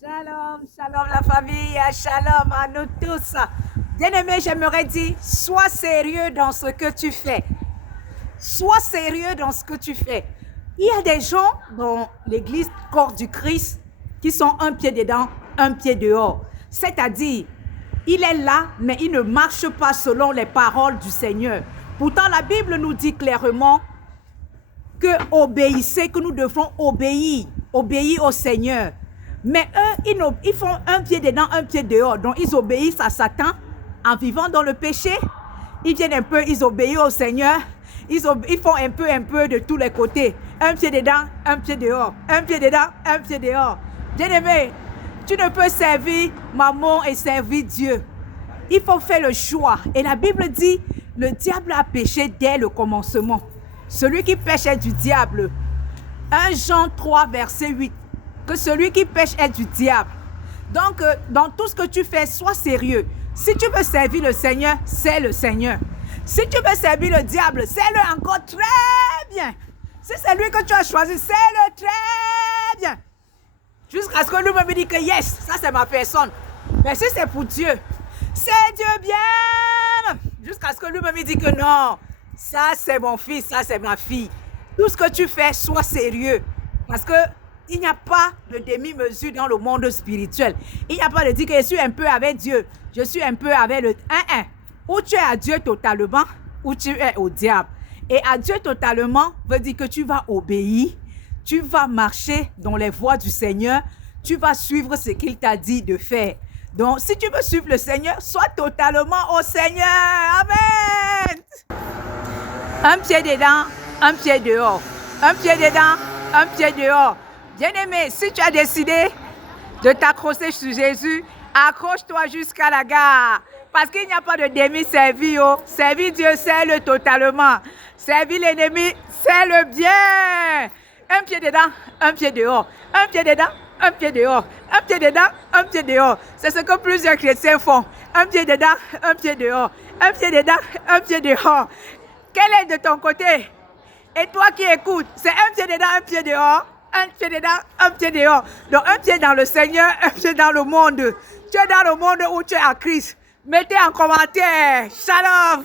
Shalom, shalom la famille, shalom à nous tous. Bien-aimé, j'aimerais dire, sois sérieux dans ce que tu fais. Sois sérieux dans ce que tu fais. Il y a des gens dans l'église corps du Christ qui sont un pied dedans, un pied dehors. C'est-à-dire, il est là, mais il ne marche pas selon les paroles du Seigneur. Pourtant, la Bible nous dit clairement que obéissez, que nous devons obéir au Seigneur. Mais eux, ils font un pied dedans, un pied dehors. Donc, ils obéissent à Satan en vivant dans le péché. Ils viennent un peu, ils obéissent au Seigneur. Ils font un peu de tous les côtés. Un pied dedans, un pied dehors. Un pied dedans, un pied dehors. Bien-aimé, tu ne peux servir maman et servir Dieu. Il faut faire le choix. Et la Bible dit, le diable a péché dès le commencement. Celui qui pêche est du diable. 1 Jean 3, verset 8. Que celui qui pêche est du diable. Donc, dans tout ce que tu fais, sois sérieux. Si tu veux servir le Seigneur, c'est le Seigneur. Si tu veux servir le diable, c'est-le encore très bien. Si c'est lui que tu as choisi, c'est-le très bien. Jusqu'à ce que lui me dise que yes, ça c'est ma personne. Mais si c'est pour Dieu, c'est Dieu bien. Jusqu'à ce que lui me dise que non, ça c'est mon fils, ça c'est ma fille. Tout ce que tu fais, sois sérieux. Parce que il n'y a pas de demi-mesure dans le monde spirituel. Il n'y a pas de dire que je suis un peu avec Dieu. Je suis un peu avec le 1-1. Ou tu es à Dieu totalement, ou tu es au diable. Et à Dieu totalement veut dire que tu vas obéir. Tu vas marcher dans les voies du Seigneur. Tu vas suivre ce qu'il t'a dit de faire. Donc, si tu veux suivre le Seigneur, sois totalement au Seigneur. Amen. Un pied dedans, un pied dehors. Un pied dedans, un pied dehors. Bien-aimé, si tu as décidé de t'accrocher sur Jésus, accroche-toi jusqu'à la gare. Parce qu'il n'y a pas de demi-servi. Servir Dieu, c'est le totalement. Servir l'ennemi, c'est le bien. Un pied dedans, un pied dehors. Un pied dedans, un pied dehors. Un pied dedans, un pied dehors. C'est ce que plusieurs chrétiens font. Un pied dedans, un pied dehors. Un pied dedans, un pied dehors. Quel est de ton côté? Et toi qui écoutes, c'est un pied dedans, un pied dehors. Un pied dedans, un pied dehors. Donc un pied dans le Seigneur, un pied dans le monde. Tu es dans le monde où tu es à Christ. Mettez en commentaire. Shalom.